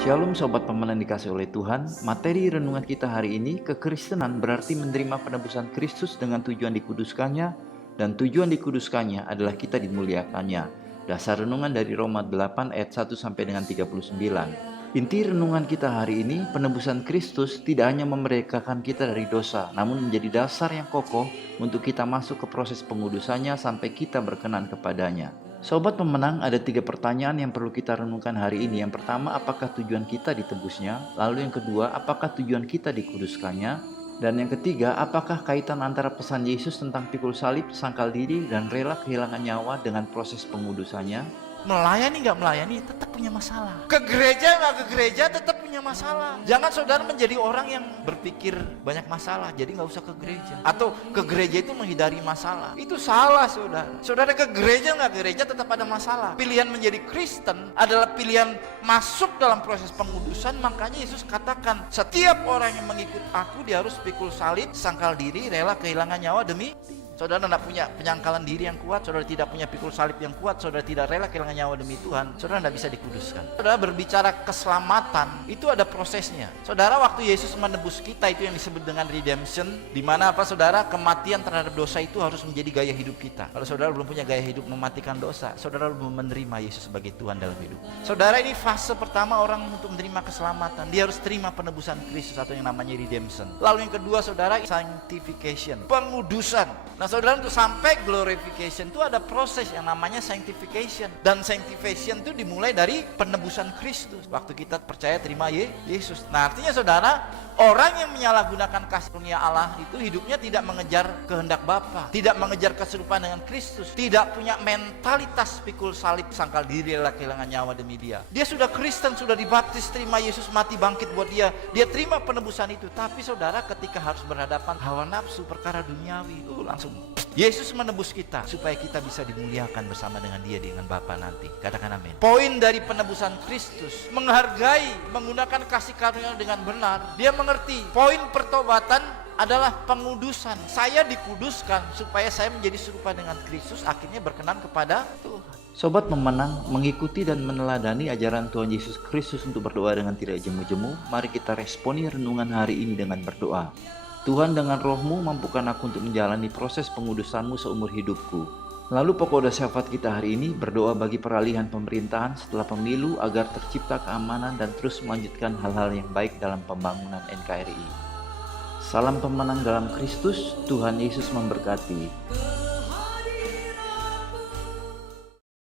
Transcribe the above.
Shalom Sobat Pemenang dikasih oleh Tuhan. Materi renungan kita hari ini, kekristenan berarti menerima penebusan Kristus dengan tujuan dikuduskannya, dan tujuan dikuduskannya adalah kita dimuliakannya. Dasar renungan dari Roma 8 ayat 1 sampai dengan 39. Inti renungan kita hari ini, penebusan Kristus tidak hanya memerdekakan kita dari dosa, namun menjadi dasar yang kokoh untuk kita masuk ke proses pengudusannya sampai kita berkenan kepadanya. Sobat pemenang, ada 3 pertanyaan yang perlu kita renungkan hari ini. Yang pertama, apakah tujuan kita ditebusnya? Lalu yang kedua, apakah tujuan kita dikuduskannya? Dan yang ketiga, apakah kaitan antara pesan Yesus tentang pikul salib, sangkal diri, dan rela kehilangan nyawa dengan proses pengudusannya? Melayani nggak melayani tetap punya masalah. Ke gereja nggak ke gereja tetap punya masalah. Jangan saudara menjadi orang yang berpikir banyak masalah, jadi nggak usah ke gereja. Atau ke gereja itu menghindari masalah. Itu salah saudara. Saudara ke gereja nggak ke gereja tetap ada masalah. Pilihan menjadi Kristen adalah pilihan masuk dalam proses pengudusan. Makanya Yesus katakan, setiap orang yang mengikut aku dia harus pikul salib, sangkal diri, rela kehilangan nyawa demi. Saudara tidak punya penyangkalan diri yang kuat, saudara tidak punya pikul salib yang kuat, saudara tidak rela kehilangan nyawa demi Tuhan, saudara tidak bisa dikuduskan. Saudara berbicara keselamatan, itu ada prosesnya. Saudara, waktu Yesus menebus kita, itu yang disebut dengan redemption, di mana apa saudara, kematian terhadap dosa itu harus menjadi gaya hidup kita. Kalau saudara belum punya gaya hidup mematikan dosa, saudara belum menerima Yesus sebagai Tuhan dalam hidup. Saudara, ini fase pertama orang untuk menerima keselamatan, dia harus terima penebusan Kristus atau yang namanya redemption. Lalu yang kedua saudara, sanctification, pengudusan. Nah saudara, untuk sampai glorification itu ada proses yang namanya sanctification. Dan sanctification itu dimulai dari penebusan Kristus. Waktu kita percaya terima Yesus. Nah artinya saudara, orang yang menyalahgunakan kasih karunia Allah itu hidupnya tidak mengejar kehendak Bapa, tidak mengejar keserupaan dengan Kristus, tidak punya mentalitas pikul salib, sangkal diri, rela kehilangan nyawa demi dia. Dia sudah Kristen, sudah dibaptis, terima Yesus mati bangkit buat dia, dia terima penebusan itu. Tapi saudara, ketika harus berhadapan hawa nafsu, perkara duniawi, langsung Yesus menebus kita supaya kita bisa dimuliakan bersama dengan dia, dengan Bapa nanti. Katakan amin. Poin dari penebusan Kristus, menghargai, menggunakan kasih karunia dengan benar. Dia mengerti poin pertobatan adalah pengudusan. Saya dikuduskan supaya saya menjadi serupa dengan Kristus, akhirnya berkenan kepada Tuhan. Sobat pemenang, mengikuti dan meneladani ajaran Tuhan Yesus Kristus untuk berdoa dengan tidak jemu-jemu. Mari kita responi renungan hari ini dengan berdoa. Tuhan, dengan roh-Mu mampukan aku untuk menjalani proses pengudusan-Mu seumur hidupku. Lalu pokok doa syafaat kita hari ini, berdoa bagi peralihan pemerintahan setelah pemilu agar tercipta keamanan dan terus melanjutkan hal-hal yang baik dalam pembangunan NKRI. Salam pemenang dalam Kristus, Tuhan Yesus memberkati.